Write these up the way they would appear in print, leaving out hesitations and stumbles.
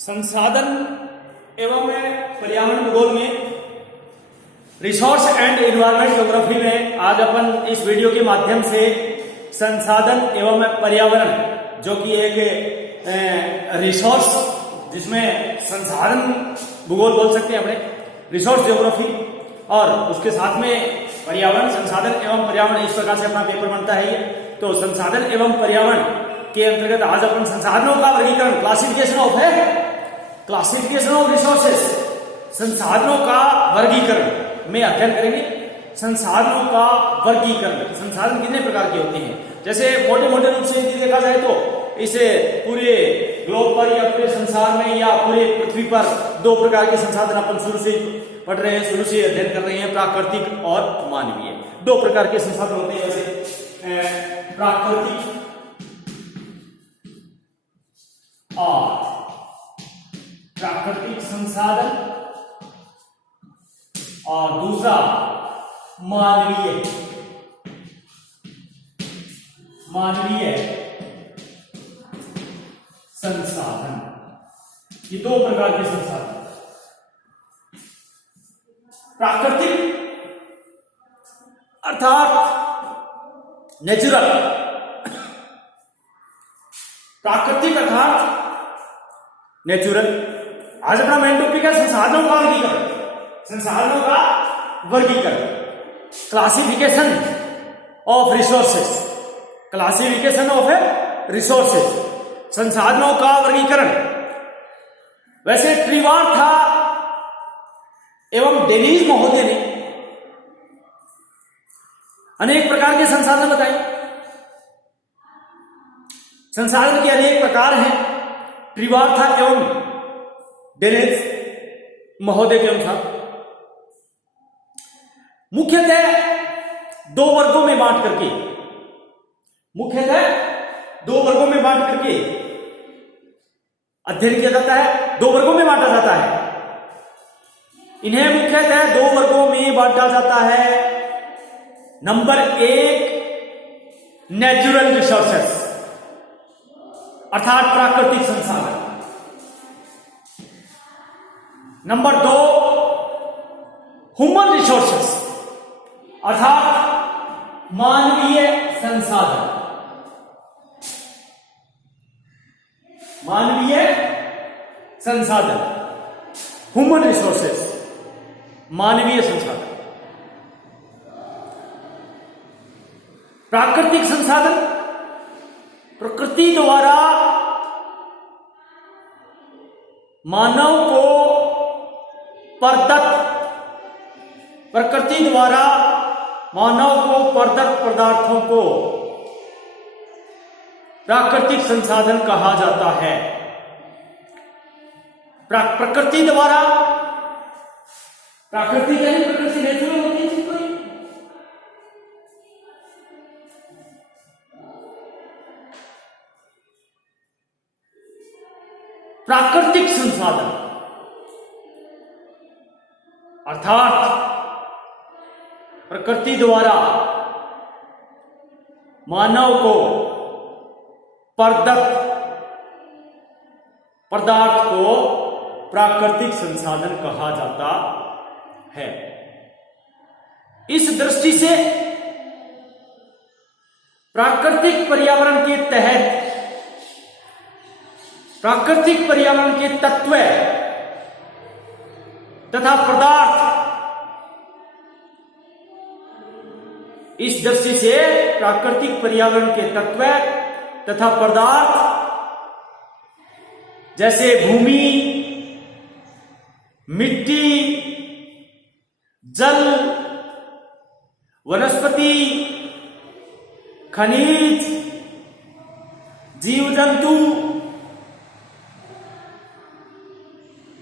संसाधन एवं पर्यावरण भूगोल में रिसोर्स एंड एनवायरमेंट ज्योग्राफी में आज अपन इस वीडियो के माध्यम से संसाधन एवं पर्यावरण जो कि एक रिसोर्स जिसमें संसाधन भूगोल बोल सकते हैं अपने रिसोर्स ज्योग्राफी और उसके साथ में पर्यावरण संसाधन एवं पर्यावरण इस प्रकार से अपना पेपर बनता है। ये तो संसाधन एवं पर्यावरण के अंतर्गत आज अपन संसाधनों का वर्गीकरण क्लासिफिकेशन ऑफ रिसोर्सेस संसाधनों का वर्गीकरण में अध्ययन करेंगे। संसाधनों का वर्गीकरण, संसाधन कितने प्रकार के होते हैं, जैसे मोटे मोटे रूप से यदि देखा जाए तो इसे पूरे ग्लोब पर या पूरे संसार में या पूरे पृथ्वी पर दो प्रकार के संसाधन अपन शुरू से पढ़ रहे हैं, शुरू से अध्ययन कर रहे हैं, प्राकृतिक और मानवीय। दो प्रकार के संसाधन होते हैं, जैसे प्राकृतिक और प्राकृतिक संसाधन और दूसरा मानवीय संसाधन। ये दो प्रकार के संसाधन। प्राकृतिक अर्थात नेचुरल, प्राकृतिक अर्थात नेचुरल। आज अपना मेन टॉपिक है संसाधनों का वर्गीकरण। संसाधनों का वर्गीकरण, classification of resources, classification of resources, संसाधनों का वर्गीकरण। वैसे ट्रिवार्था एवं डेनिज महोदय ने अनेक प्रकार के संसाधन बताए। संसाधन के अनेक प्रकार हैं। ट्रिवार्था एवं डेनिज महोदय के अनुसार मुख्यतः दो वर्गों में बांट करके अध्ययन किया जाता है। दो वर्गों में बांटा जाता है। इन्हें मुख्यतः दो वर्गों में बांटा जाता है। नंबर एक, नेचुरल रिसोर्सेस अर्थात प्राकृतिक संसाधन। नंबर दो, ह्यूमन रिसोर्सेस अर्थात मानवीय संसाधन। ह्यूमन रिसोर्सेस, मानवीय संसाधन। प्राकृतिक संसाधन प्रकृति द्वारा मानव को प्रदत्त पदार्थों को प्राकृतिक संसाधन कहा जाता है। प्रकृति द्वारा, प्रकृति यानी प्रकृति नेचुरल होती है कोई। प्राकृतिक संसाधन अर्थात प्रकृति द्वारा मानव को प्रदत्त पदार्थ को प्राकृतिक संसाधन कहा जाता है। इस दृष्टि से प्राकृतिक पर्यावरण के तहत प्राकृतिक पर्यावरण के तत्व तथा पदार्थ, इस दृष्टि से प्राकृतिक पर्यावरण के तत्व तथा पदार्थ जैसे भूमि, मिट्टी, जल, वनस्पति, खनिज, जीव जंतु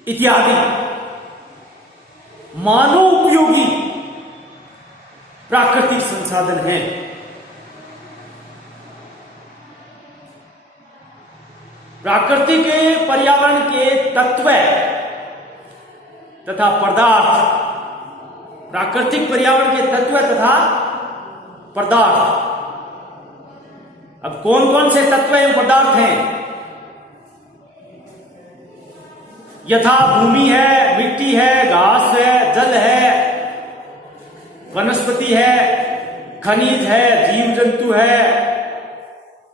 इत्यादि मानव उपयोगी प्राकृतिक संसाधन हैं। प्राकृतिक पर्यावरण के तत्व तथा पदार्थ, प्राकृतिक पर्यावरण के तत्व तथा पदार्थ। अब कौन कौन से तत्व एवं पदार्थ हैं? यथा भूमि है, मिट्टी है, घास है, जल है, वनस्पति है, खनिज है, जीव जंतु है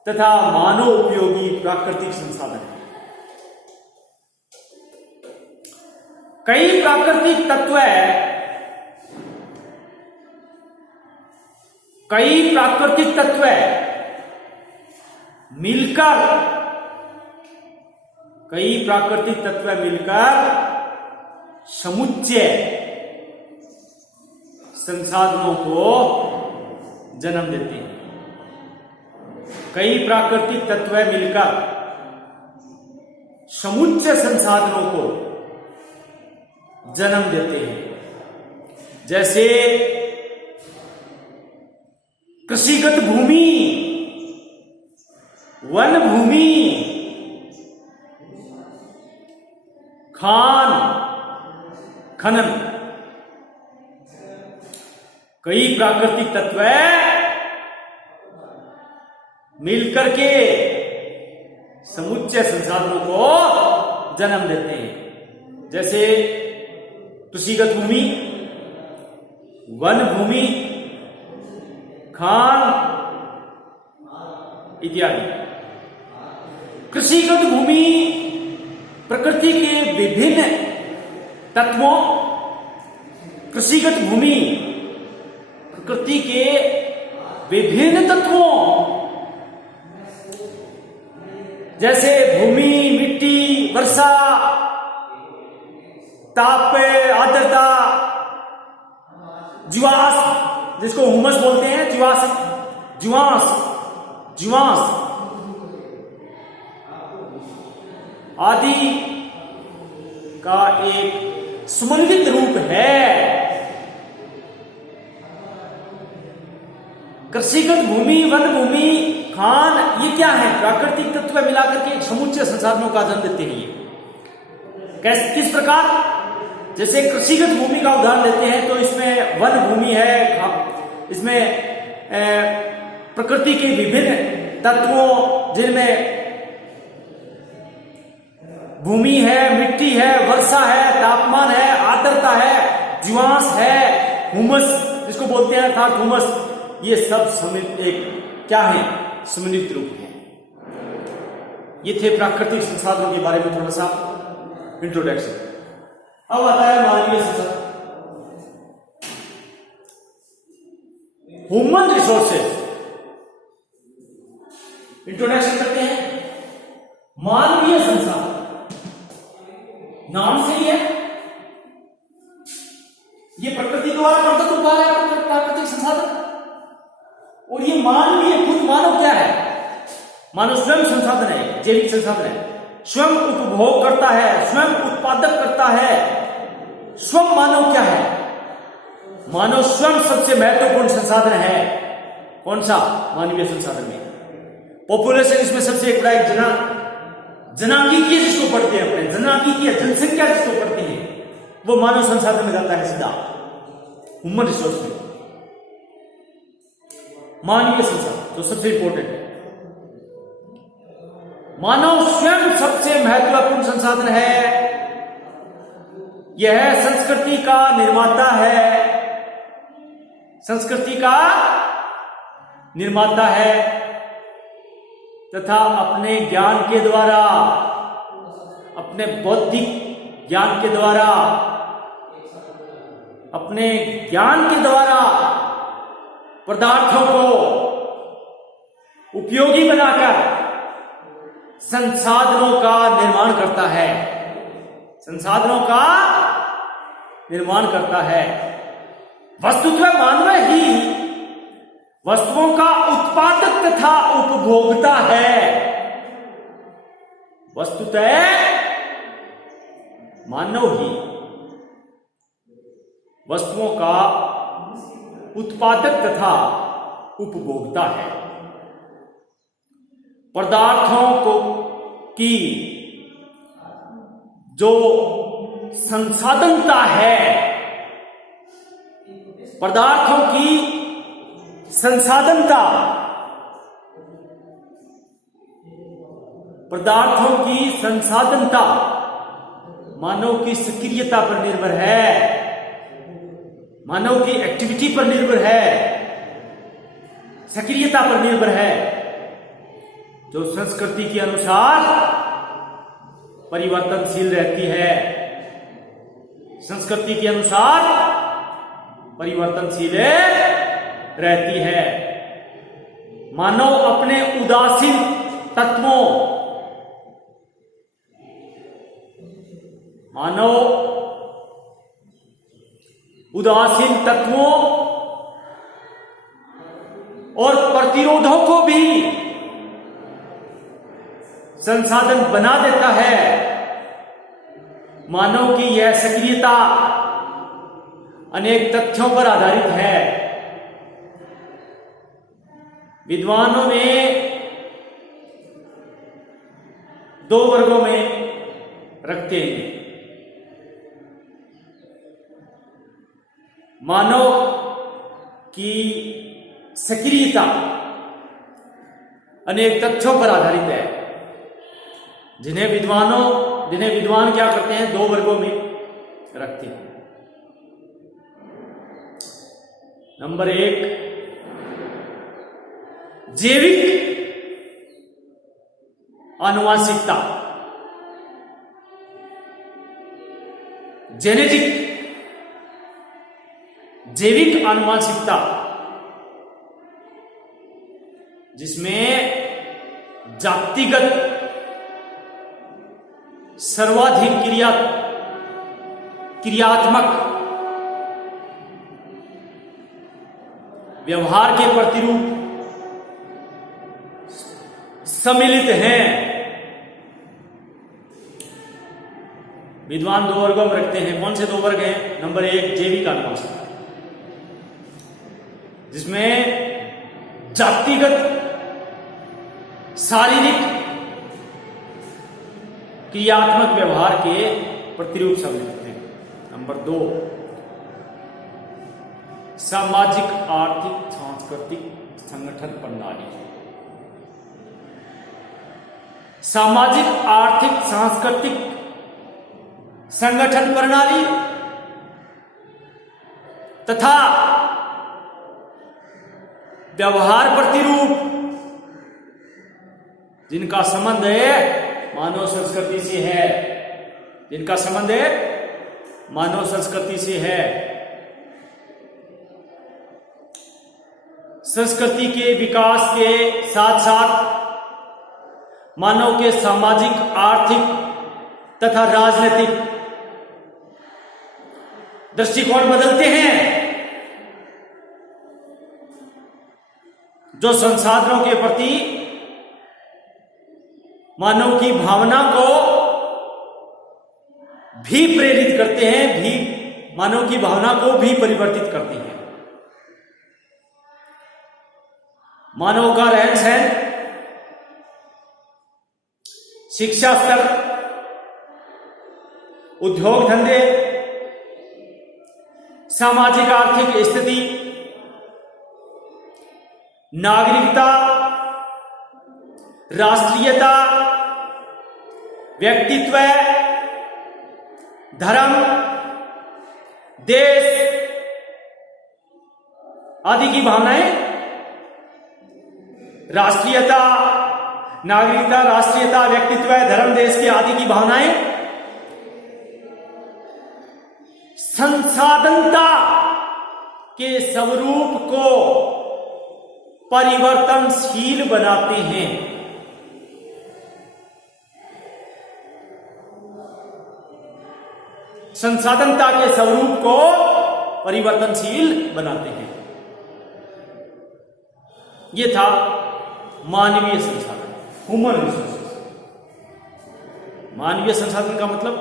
तथा मानव उपयोगी प्राकृतिक संसाधन है। कई प्राकृतिक तत्व मिलकर समुच्चय संसाधनों को जन्म देते हैं। कई प्राकृतिक तत्व मिलकर समुच्चय संसाधनों को जन्म देते हैं। जैसे कृषिगत भूमि, वन भूमि, खान, खनन। कई प्राकृतिक तत्व मिलकर के समुच्चय संसाधनों को जन्म देते हैं। जैसे कृषिगत भूमि, वन भूमि, खान इत्यादि। कृषिगत भूमि प्रकृति के विभिन्न तत्वों, कृषिगत भूमि प्रकृति के विभिन्न तत्वों जैसे भूमि, मिट्टी, वर्षा, ताप, आर्द्रता, जीवाश्म जिसको हुमस बोलते हैं, जीवांश आदि का एक समन्वित रूप है। कृषिगत भूमि, वन भूमि, खान, ये क्या है? प्राकृतिक तत्व मिलाकर के एक समुच्चय संसाधनों का जन्म देते हैं। ये किस प्रकार? जैसे कृषिगत भूमि का उदाहरण लेते हैं तो इसमें वन भूमि है, इसमें प्रकृति के विभिन्न तत्वों जिनमें भूमि है, मिट्टी है, वर्षा है, तापमान है, आर्द्रता है, जीवांश है, हुमस जिसको बोलते हैं अर्थात हुमस, ये सब सम्मिलित एक क्या है? सम्मिलित रूप है। ये थे प्राकृतिक संसाधनों के बारे में थोड़ा सा इंट्रोडक्शन। अब आता है मानवीय संसाधन, ह्यूमन रिसोर्सेज। इंट्रोडक्शन करते हैं। मानवीय संसाधन नाम से ही है, ये प्रकृति द्वारा प्रदत्त हुआ है प्राकृतिक संसाधन। और ये मानवीय, खुद मानव क्या है? मानव स्वयं संसाधन है, जैविक संसाधन है, स्वयं उपभोग करता है, स्वयं उत्पादक करता है। स्वयं मानव क्या है? मानव स्वयं सबसे महत्वपूर्ण संसाधन है। कौन सा? मानवीय संसाधन में पॉपुलेशन, इसमें सबसे एक बड़ा एक जनांगीय जिसको पढ़ते हैं, अपने जनांगीय जनसंख्या जिसको पढ़ते हैं, वो मानव संसाधन में जाता है सीधा, ह्यूमन रिसोर्स में। मानवीय संसाधन तो सबसे इंपॉर्टेंट है। मानव स्वयं सबसे महत्वपूर्ण संसाधन है। यह संस्कृति का निर्माता है, संस्कृति का निर्माता है तथा अपने ज्ञान के द्वारा, अपने बौद्धिक ज्ञान के द्वारा, अपने ज्ञान के द्वारा पदार्थों को उपयोगी बनाकर संसाधनों का निर्माण करता है, संसाधनों का निर्माण करता है। वस्तुतः मानव ही वस्तुओं का उत्पादक तथा उपभोक्ता है। वस्तुतः मानव ही वस्तुओं का उत्पादक तथा उपभोक्ता है। पदार्थों को की जो संसाधनता है, पदार्थों की संसाधनता, पदार्थों की संसाधनता मानव की सक्रियता पर निर्भर है, मानव की एक्टिविटी पर निर्भर है, सक्रियता पर निर्भर है, जो संस्कृति के अनुसार परिवर्तनशील रहती है, संस्कृति के अनुसार परिवर्तनशील रहती है। मानव अपने उदासीन तत्वों, मानव उदासीन तत्वों और प्रतिरोधों को भी संसाधन बना देता है। मानव की यह सक्रियता अनेक तथ्यों पर आधारित है। विद्वानों ने दो वर्गों में रखते हैं। मानव की सक्रियता अनेक तथ्यों पर आधारित है, जिन्हें विद्वान क्या करते हैं, दो वर्गों में रखते हैं। नंबर 1, जैविक आनुवांशिकता, जेनेटिक, जैविक आनुवांशिकता, जिसमें जातिगत सर्वाधिक क्रियात्मक व्यवहार के प्रतिरूप सम्मिलित हैं। विद्वान दो वर्गों में रखते हैं। कौन से दो वर्ग हैं? नंबर 1, जैविक आनुवांशिकता, जिसमें जातिगत शारीरिक क्रियात्मक व्यवहार के प्रतिरूप सम्मिलित हैं। नंबर 2, सामाजिक आर्थिक सांस्कृतिक संगठन प्रणाली, सामाजिक आर्थिक सांस्कृतिक संगठन प्रणाली तथा व्यवहार प्रतिरूप, जिनका संबंध मानव संस्कृति से है, जिनका संबंध मानव संस्कृति से है। संस्कृति के विकास के साथ साथ मानव के सामाजिक, आर्थिक तथा राजनीतिक दृष्टिकोण बदलते हैं, जो संसाधनों के प्रति मानव की भावना को भी प्रेरित करते हैं, मानव की भावना को भी परिवर्तित करते हैं। मानव का रहन सहन, शिक्षा स्तर, उद्योग धंधे, सामाजिक आर्थिक स्थिति, नागरिकता, राष्ट्रीयता, व्यक्तित्व, धर्म, देश आदि की भावनाएं, राष्ट्रीयता, नागरिकता, राष्ट्रीयता, व्यक्तित्व, धर्म, देश के आदि की भावनाएं संसाधनता के स्वरूप को परिवर्तनशील बनाते हैं। संसाधनता के स्वरूप को परिवर्तनशील बनाते हैं। यह था मानवीय संसाधन, ह्यूमन रिसोर्सेस। मानवीय संसाधन का मतलब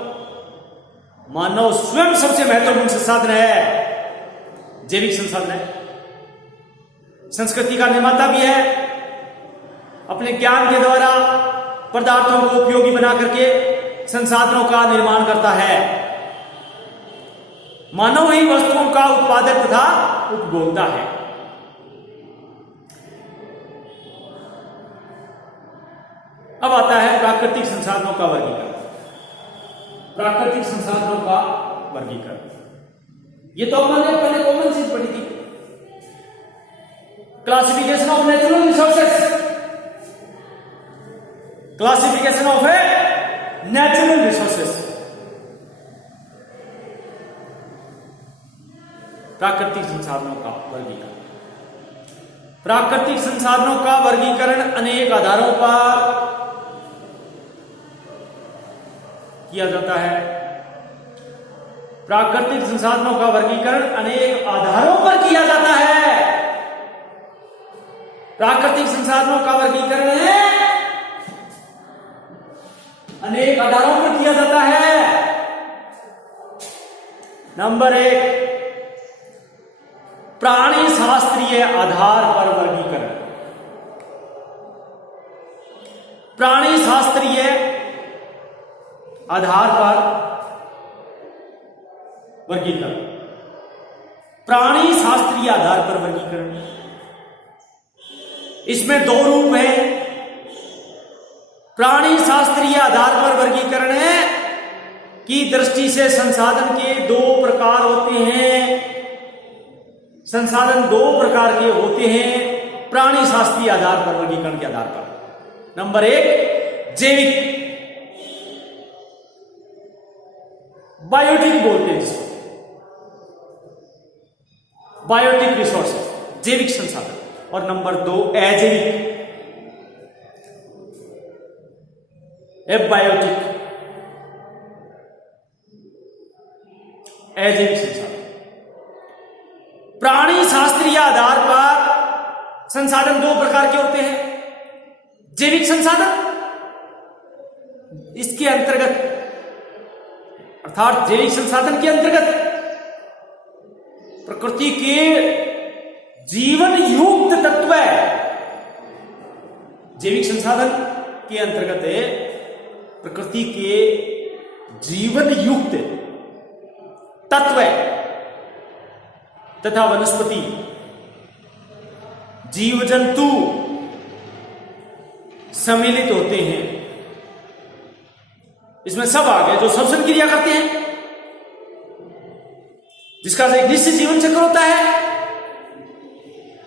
मानव स्वयं सबसे महत्वपूर्ण संसाधन है, जैविक संसाधन है। संस्कृति का निर्माता भी है, अपने ज्ञान के द्वारा पदार्थों को उपयोगी बना करके संसाधनों का निर्माण करता है। मानव ही वस्तुओं का उत्पादक तथा उपभोक्ता है। अब आता है प्राकृतिक संसाधनों का वर्गीकरण। प्राकृतिक संसाधनों का वर्गीकरण। ये तो हमने पहले कॉमन चीज पढ़ी थी, classification of natural resources, classification of a natural resources, प्राकृतिक संसाधनों का वर्गीकरण। प्राकृतिक संसाधनों का वर्गीकरण अनेक आधारों पर किया जाता है। प्राकृतिक संसाधनों का वर्गीकरण अनेक आधारों पर किया जाता है। प्राकृतिक संसाधनों का वर्गीकरण है अनेक आधारों पर किया जाता है। नंबर 1, प्राणी शास्त्रीय आधार पर वर्गीकरण। प्राणी शास्त्रीय आधार पर वर्गीकरण। प्राणी शास्त्रीय आधार पर वर्गीकरण, इसमें 2 रूप हैं। प्राणी शास्त्रीय आधार पर वर्गीकरण है की दृष्टि से संसाधन के 2 प्रकार होते हैं। संसाधन 2 प्रकार के होते हैं प्राणी शास्त्रीय आधार पर वर्गीकरण के आधार पर। नंबर 1, जैविक, बायोटिक बोलते हैं इसको, बायोटिक रिसोर्सेस, जैविक संसाधन। और नंबर 2, अजैविक, एबायोटिक, अजैविक संसाधन। प्राणी शास्त्रीय आधार पर संसाधन 2 प्रकार के होते हैं। जैविक संसाधन, इसके अंतर्गत अर्थात जैविक संसाधन के अंतर्गत प्रकृति के जीवन युक्त तत्व है। जैविक संसाधन के अंतर्गत है प्रकृति के जीवन युक्त तत्व तथा वनस्पति, जीव जंतु सम्मिलित होते हैं। इसमें सब आ गए जो श्वसन क्रिया करते हैं, जिसका एक निश्चित जीवन चक्र होता है।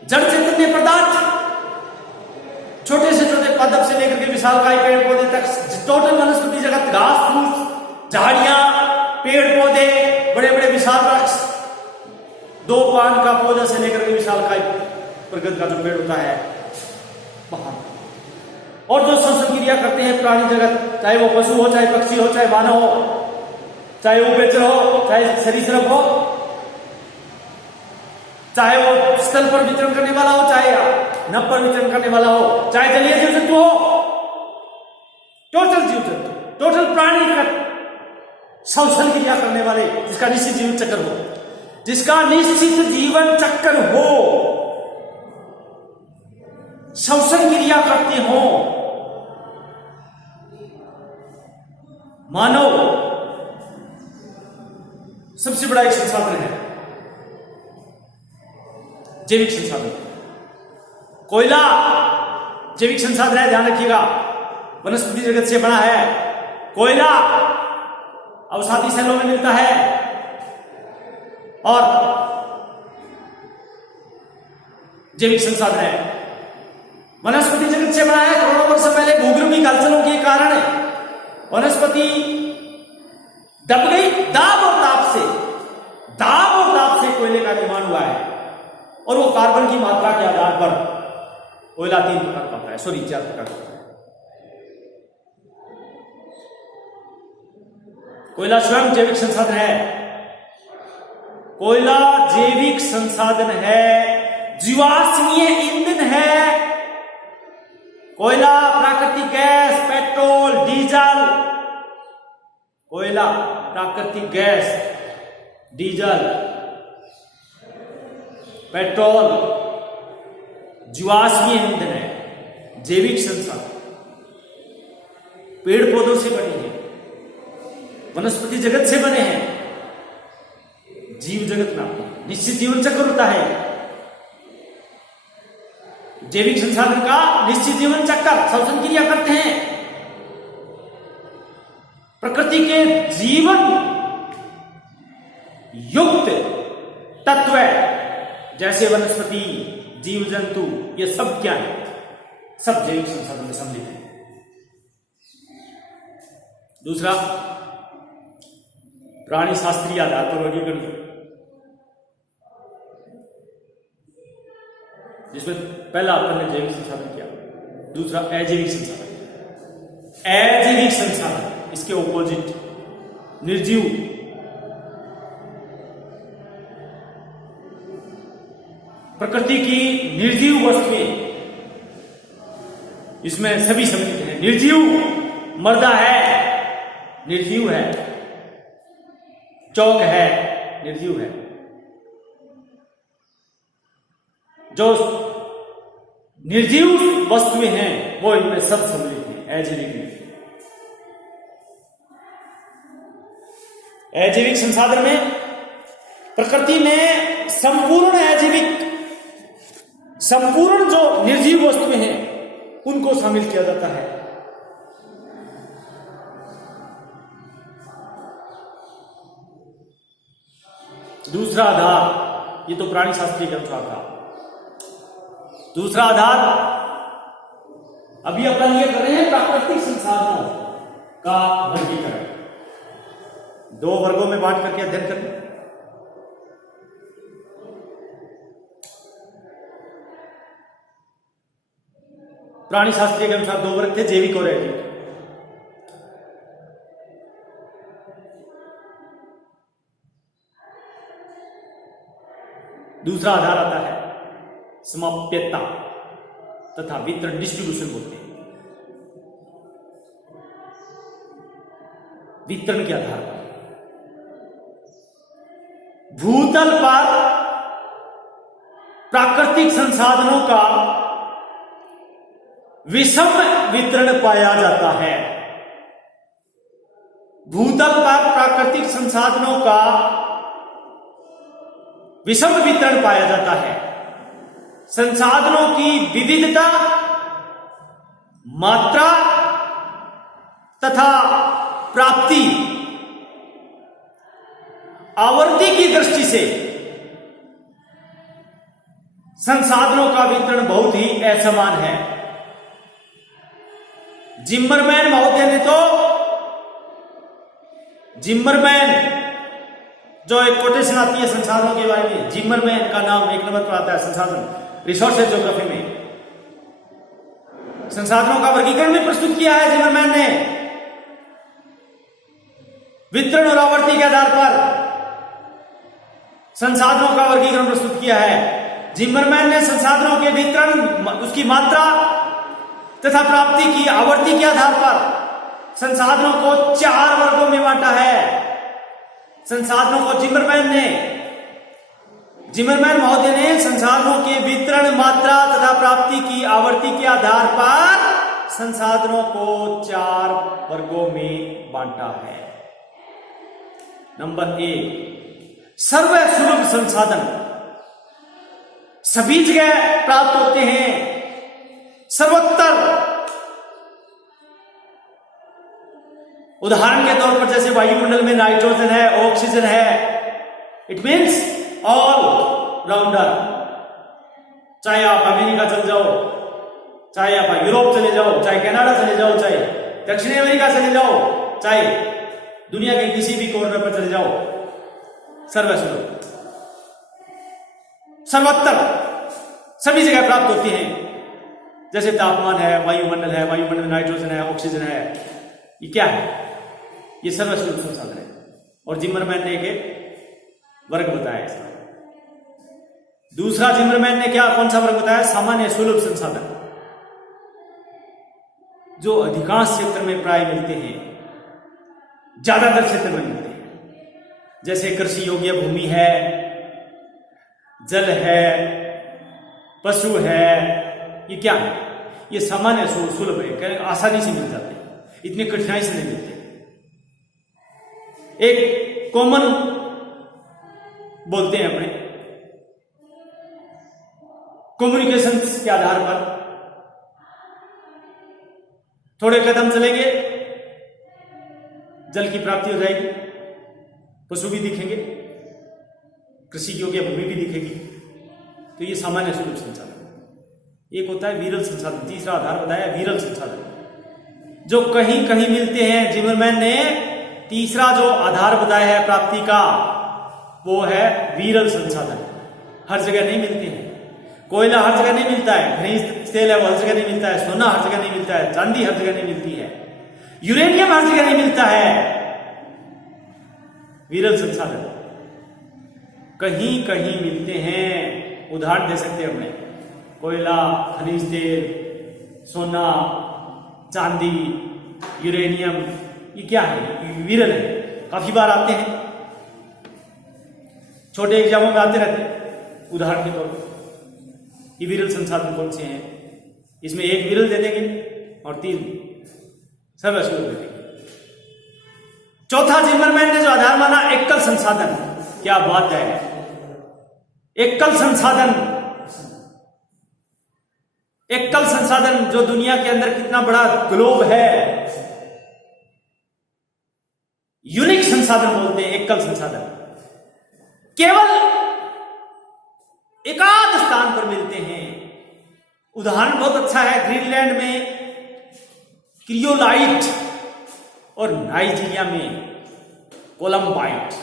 जड़ चैतन्य पदार्थ, छोटे से छोटे पादप से लेकर के विशालकाय पेड़ पौधे तक, टोटल वनस्पति जगत, घास फूस, झाड़ियां, पेड़ पौधे, बड़े बड़े विशाल वृक्ष, 2 पान का पौधा से लेकर के विशालकाय प्रगत का जो पेड़ होता है वहां, और जो श्वसन क्रिया करते हैं प्राणी जगत, चाहे वो पशु हो, चाहे पक्षी हो, चाहे मानव हो, चाहे वो उभयचर हो, चाहे सरीसृप हो, चाहे वो स्थल पर विचरण करने वाला हो, चाहे नभ पर विचरण करने वाला हो, चाहे जलीय जीव जंतु हो, टोटल जीव जंतु, टोटल प्राणी जगत श्वसन क्रिया करने वाले, जिसका निश्चित जीवन चक्र हो, जिसका निश्चित जीवन चक्र हो, श्वसन क्रिया करते हो, मानव सबसे बड़ा एक संसाधन है, जैविक संसाधन। कोयला जैविक संसाधन है, ध्यान रखिएगा, वनस्पति जगत से बना है। कोयला अवसादी सेलों में मिलता है और जैविक संसाधन है। वनस्पति जगत से बना है। करोड़ों वर्ष पहले भूगर्भीय हलचलों के कारण वनस्पति दब गई, दाब और ताप से कोयले का निर्माण हुआ है, और वो कार्बन की मात्रा के आधार पर कोयला 3 प्रकार का होता है, 4 प्रकार का होता है। कोयला स्वयं जैविक संसाधन है। कोयला जैविक संसाधन है, जीवाश्मीय ईंधन है। कोयला प्राकृतिक गैस, पेट्रोल, डीजल, कोयला प्राकृतिक गैस, डीजल, पेट्रोल, जीवाश्मीय ईंधन है, जैविक संसाधन। पेड़ पौधों से बने हैं, वनस्पति जगत से बने हैं, जीव जगत में निश्चित जीवन चक्र होता है। जैविक संसाधन का निश्चित जीवन चक्र, श्वसन क्रिया करते हैं। प्रकृति के जीवन युक्त तत्व जैसे वनस्पति, जीव जंतु, ये सब क्या है? सब जैविक संसाधन में सम्मिलित है। दूसरा, प्राणी शास्त्रीय आधार पर वर्गीकरण, जिसमें पहला अपन ने जैविक संसाधन किया, दूसरा अजैविक संसाधन। अजैविक संसाधन इसके ऑपोजिट निर्जीव, प्रकृति की निर्जीव वस्तुएं, इसमें सभी सम्मिलित हैं। निर्जीव मर्दा है, निर्जीव है, चौक है, निर्जीव है। जो निर्जीव वस्तुएं हैं वो इनमें सब सम्मिलित हैं अजैविक में। अजैविक संसाधन में प्रकृति में संपूर्ण अजैविक, संपूर्ण जो निर्जीव वस्तुएं हैं उनको शामिल किया जाता है। दूसरा आधार, ये तो प्राणी शास्त्रीय के अनुसार था। दूसरा आधार अभी अपन ये कर रहे हैं प्राकृतिक संसाधनों का वर्गीकरण, दो वर्गों में बांट करके अध्ययन करें। प्राणी शास्त्रीय के अनुसार दो वर्ग थे, जैविक और अजैविक। दूसरा आधार आता है समाप्यता तथा वितरण, डिस्ट्रीब्यूशन बोलते हैं। वितरण के आधार पर भूतल पर प्राकृतिक संसाधनों का विषम वितरण पाया जाता है। भूतल पर प्राकृतिक संसाधनों का विषम वितरण पाया जाता है। संसाधनों की विविधता, मात्रा तथा प्राप्ति, आवर्ती की दृष्टि से संसाधनों का वितरण बहुत ही असमान है। जिम्मरमैन महोदय ने तो, जिम्मरमैन जो एक कोटेशन आती है संसाधनों के बारे में, जिम्मरमैन का नाम एक नंबर पर आता है संसाधन रिसोर्सेज ज्योग्राफी में। संसाधनों का वर्गीकरण भी प्रस्तुत किया है जिम्मरमैन ने, वितरण और आवर्ती के आधार पर संसाधनों का वर्गीकरण प्रस्तुत किया है। जिम्मरमैन ने संसाधनों के वितरण, उसकी मात्रा तथा प्राप्ति की आवर्ती के आधार पर संसाधनों को 4 वर्गों में बांटा है। संसाधनों को जिम्मरमैन महोदय ने संसाधनों के वितरण, मात्रा तथा प्राप्ति की आवर्ती के आधार पर संसाधनों को 4 वर्गों में बांटा है। नंबर 1, सर्वसुलभ संसाधन सभी जगह प्राप्त होते हैं, सर्वत्र। उदाहरण के तौर पर जैसे वायुमंडल में नाइट्रोजन है, ऑक्सीजन है, इट मीन्स ऑल राउंडर। चाहे आप अमेरिका चले जाओ, चाहे आप यूरोप चले जाओ, चाहे कनाडा चले जाओ, चाहे दक्षिण अमेरिका चले जाओ, चाहे दुनिया के किसी भी कोने पर चले जाओ, सर्वसुलभ, सर्वत्र सभी जगह प्राप्त होती हैं। जैसे तापमान है, वायुमंडल है, वायुमंडल में नाइट्रोजन है, ऑक्सीजन है, ये क्या है? ये सर्वसुलभ संसाधन है। और जिम्मरमैन ने एक वर्ग बताया इसका। दूसरा जिम्मरमैन ने कौन सा वर्ग बताया? सामान्य सुलभ संसाधन, जो अधिकांश क्षेत्र में प्राय मिलते हैं, ज्यादातर क्षेत्र में मिलते हैं। जैसे कृषि योग्य भूमि है, जल है, पशु है, ये क्या है? ये सामान्य सुलभ है, आसानी से मिल जाते हैं, इतनी कठिनाई से नहीं मिलते। एक कॉमन बोलते हैं अपने कम्युनिकेशन के आधार पर, थोड़े कदम चलेंगे, जल की प्राप्ति हो जाएगी, पशु भी दिखेंगे, कृषि योग्य भूमि भी दिखेगी। तो ये सामान्य सुलभ संसाधन। एक होता है विरल संसाधन, तीसरा आधार बताया विरल संसाधन, जो कहीं कहीं मिलते हैं। जिमरमैन ने तीसरा जो आधार बताया है प्राप्ति का, वो है विरल संसाधन। हर जगह नहीं मिलते हैं। कोयला हर जगह नहीं मिलता है, खनिज तेल है वो हर जगह नहीं मिलता है, सोना हर जगह नहीं मिलता है, चांदी हर जगह नहीं मिलती है, यूरेनियम हर जगह नहीं मिलता है। विरल संसाधन कहीं कहीं मिलते हैं। उदाहरण दे सकते हैं हमने, कोयला, खनिज तेल, सोना, चांदी, यूरेनियम, ये क्या है? विरल है, काफी बार आते हैं, छोटे एग्जामों में आते रहते हैं। उदाहरण के तौर पर ये विरल संसाधन कौन से हैं? इसमें एक विरल दे देंगे और 3 सर्वसुलभ दे देंगे। चौथा जिमरमैन ने जो आधार माना, एकल संसाधन। क्या बात है, एकल संसाधन। एकल संसाधन जो दुनिया के अंदर कितना बड़ा ग्लोब है, यूनिक संसाधन बोलते हैं एकल संसाधन। केवल एकाध स्थान पर मिलते हैं। उदाहरण बहुत अच्छा है, ग्रीनलैंड में क्रियोलाइट और नाइजीरिया में कोलंबाइट।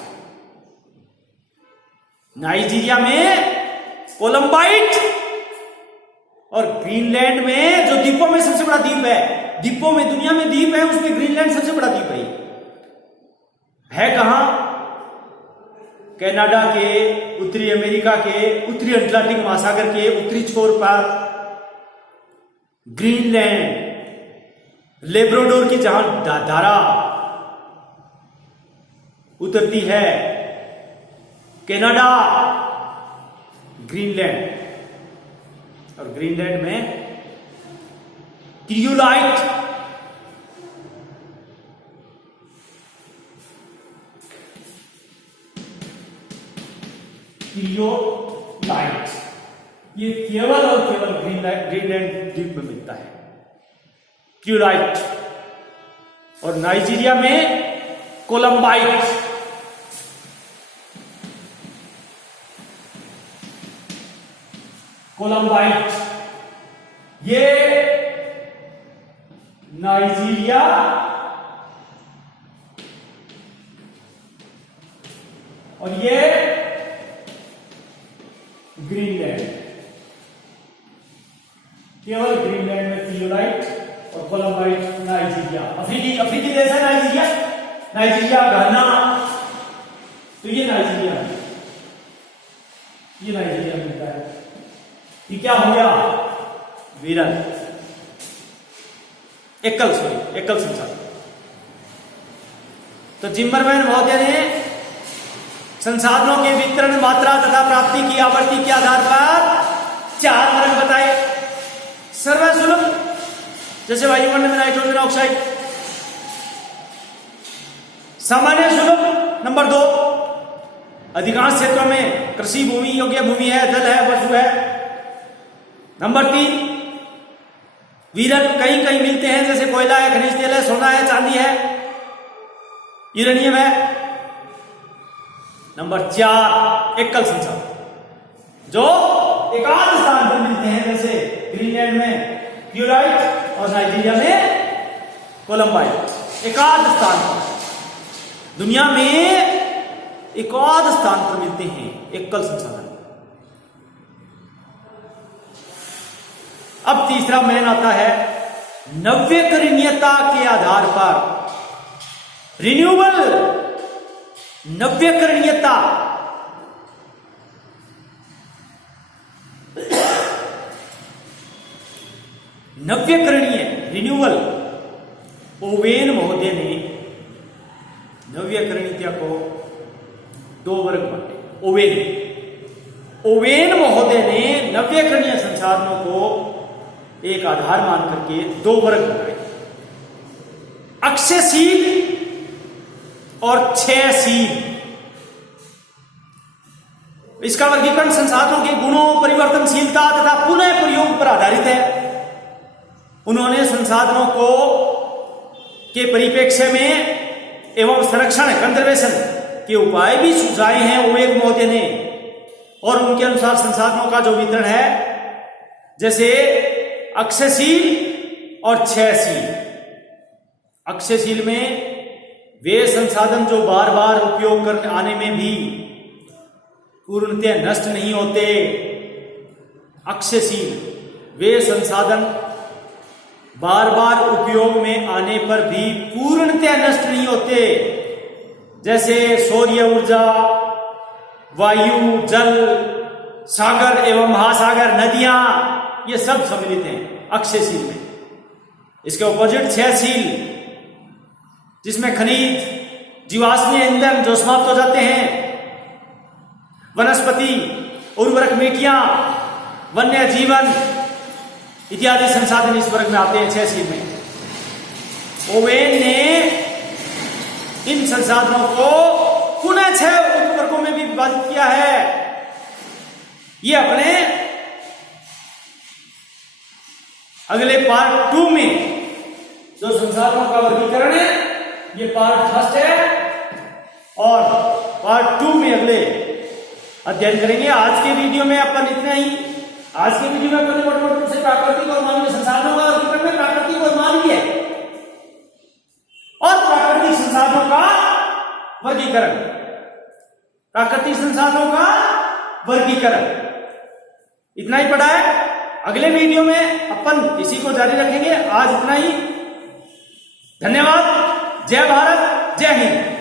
नाइजीरिया में कोलंबाइट और ग्रीनलैंड में, जो द्वीपों में सबसे बड़ा द्वीप है, द्वीपों में दुनिया में द्वीप है, उसमें ग्रीनलैंड सबसे बड़ा द्वीप है कहां? कनाडा के, उत्तरी अमेरिका के, उत्तरी अटलांटिक महासागर के उत्तरी छोर पर ग्रीनलैंड, लेब्राडोर की जहां धारा उतरती है, कनाडा, ग्रीनलैंड। और ग्रीनलैंड में क्रियोलाइट, क्रियोलाइट, ये केवल और केवल ग्रीनलैंड द्वीप में मिलता है, क्रियोलाइट। और नाइजीरिया में कोलंबाइट। कोलंबाइट ये नाइजीरिया और ये ग्रीनलैंड। केवल ग्रीनलैंड में क्रियोलाइट और कोलंबाइट नाइजीरिया। अफ्रीकी देश है नाइजीरिया, घाना। तो ये नाइजीरिया मिलता है। ये क्या हो गया? विरल, एकल संसाधन। तो जिमरमैन महोदय ने संसाधनों के वितरण, मात्रा तथा प्राप्ति की आवृत्ति के आधार पर 4 मार्ग बताए। सर्वसुलभ जैसे वायुमंडल में नाइट्रोजन ऑक्साइड, सामान्य सुलभ नंबर 2, अधिकांश क्षेत्रों में कृषि भूमि, योग्य भूमि है, जल है, वसु है। नंबर 3, विरल, कहीं कहीं मिलते हैं, जैसे कोयला है, खनिज तेल है, सोना है, चांदी है, यूरेनियम है। नंबर 4, एकल संसाधन जो एकाध स्थान पर मिलते हैं, जैसे ग्रीनलैंड में क्रियोलाइट और नाइजीरिया में कोलंबाइट। एकाध स्थान पर, दुनिया में एकाध स्थान पर मिलते हैं एकल संसाधन। अब तीसरा मैन आता है नव्यकरणीयता के आधार पर। रिन्यूएबल, नव्यकरणीयता। नव्यकरणीय, रिन्यूअल। ओवेन महोदय ने नव्यकरणीयता को 2 वर्ग बांटे। ओवेन महोदय ने नव्यकरणीय संसाधनों को एक आधार मान करके 2 वर्ग बनाए, अक्षयशील और क्षयशील। इसका वर्गीकरण संसाधनों के गुणों, परिवर्तनशीलता तथा पुनः प्रयोग पर आधारित है। उन्होंने संसाधनों को के परिप्रेक्ष्य में एवं संरक्षण कंजर्वेशन के उपाय भी सुझाए हैं ओवेग महोदय ने। और उनके अनुसार संसाधनों का जो वितरण है, जैसे अक्षयशील और क्षयशील। अक्षयशील में वे संसाधन जो बार बार उपयोग करने आने में भी पूर्णतः नष्ट नहीं होते। अक्षयशील वे संसाधन बार बार उपयोग में आने पर भी पूर्णतः नष्ट नहीं होते, जैसे सौर्य ऊर्जा, वायु, जल, सागर एवं महासागर, नदियां, ये सब सम्मिलित हैं अक्षयशील में। इसके ऑपोजिट क्षयशील, जिसमें खनिज, जीवाश्मीय ईंधन जो समाप्त हो जाते हैं, वनस्पति, उर्वरक मिट्टियां, वन्य जीवन इत्यादि संसाधन इस वर्ग में आते हैं क्षयशील में। ओवेन ने इन संसाधनों को पुनः 6 उपवर्गों में भी विभाजित किया है। ये अपने अगले पार्ट 2 में जो संसाधनों का वर्गीकरण है, ये पार्ट 1 है और पार्ट 2 में अगले अध्ययन करेंगे। आज के वीडियो में अपन इतना ही। आज के वीडियो में अपन मोटे रूप से प्राकृतिक और मानवीय संसाधनों का वर्गीकरण में प्राकृतिक और मानवीय और प्राकृतिक संसाधनों का वर्गीकरण, प्राकृतिक संसाधनों का वर्गीकरण, इतना ही पढ़ा है। अगले वीडियो में अपन इसी को जारी रखेंगे। आज इतना ही। धन्यवाद। जय भारत, जय हिंद।